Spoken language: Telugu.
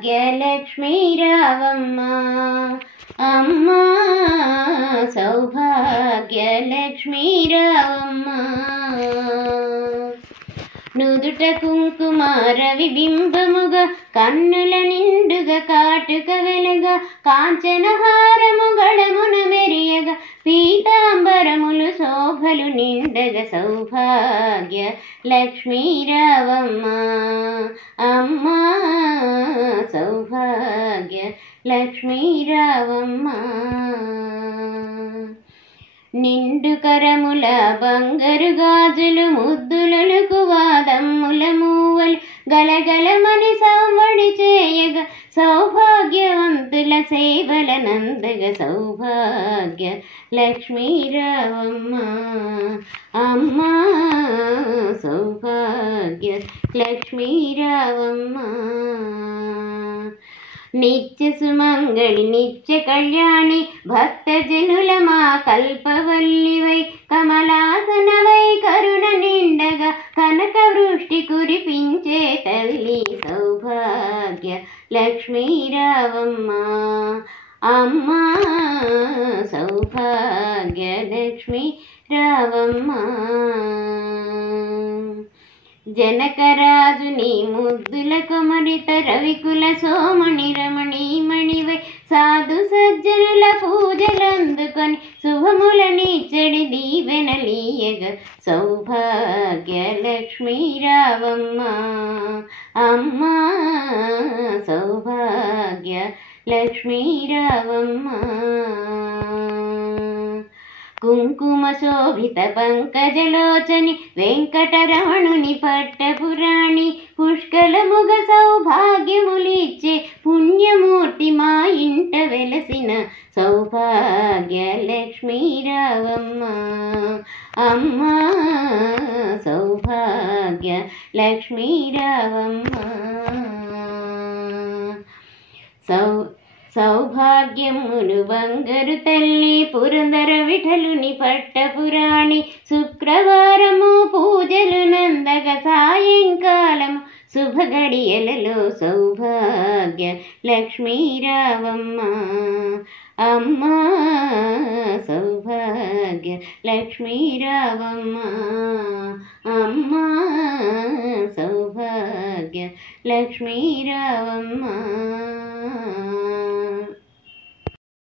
సౌభాగ్యలక్ష్మీ రావమ్మ అమ్మా సౌభాగ్యలక్ష్మీ రావమ్మ. నుదుట కుంకుమార విబింబముగా కన్నుల నిండుగా కాటుక వెలుగా కాంచనహారము గళమున మెరియగా పీతాంబరములు శోభలు నిండగా సౌభాగ్య లక్ష్మీ రావమ్మ అమ్మా సౌభాగ్య లక్ష్మీ రావమ్మ. నిండు కరముల బంగారు గాజులు ముద్దులకు వాదమ్ముల మూవలు గలగలమని సవ్వడి చేయగా సౌభాగ్యవంతుల సేవల నందగ సౌభాగ్య లక్ష్మీ రావమ్మ అమ్మా సౌభాగ్య లక్ష్మీ రావమ్మ. నిత్య సుమంగళి నిత్య కళ్యాణి భక్తజనుల మా కల్పవల్లివై కమలాసనవై కరుణ నిండగా కనక వృష్టి కురిపించే తల్లి సౌభాగ్య లక్ష్మీ రావమ్మ అమ్మా సౌభాగ్య లక్ష్మీ రావమ్మ. జనకరాజుని ముద్దుల కొమరిత రవికుల సోమణి రమణీ మణివై సాధు సజ్జనుల పూజలందుకొని శుభములనిచ్చడి దీవెనలీయగ సౌభాగ్య లక్ష్మీ రావమ్మ అమ్మా సౌభాగ్య లక్ష్మీ రావమ్మ. కుంకుమ శోభిత పంకజలోచని వెంకటరమణుని పట్టపురాణి పుష్కలముగ సౌభాగ్యములిచ్చే పుణ్యమూర్తి మా ఇంట వెలసిన సౌభాగ్య లక్ష్మీ రావమ్మ అమ్మా సౌభాగ్య లక్ష్మీ రావమ్మ. సౌభాగ్యములు బంగారు తల్లి పురందర విఠలుని పట్టపురాణి శుక్రవారము పూజలు నందగ సాయంకాలము శుభగడియలలో సౌభాగ్య లక్ష్మీ రావమ్మ అమ్మా సౌభాగ్య లక్ష్మీ రావమ్మ అమ్మా సౌభాగ్య లక్ష్మీ రావమ్మ.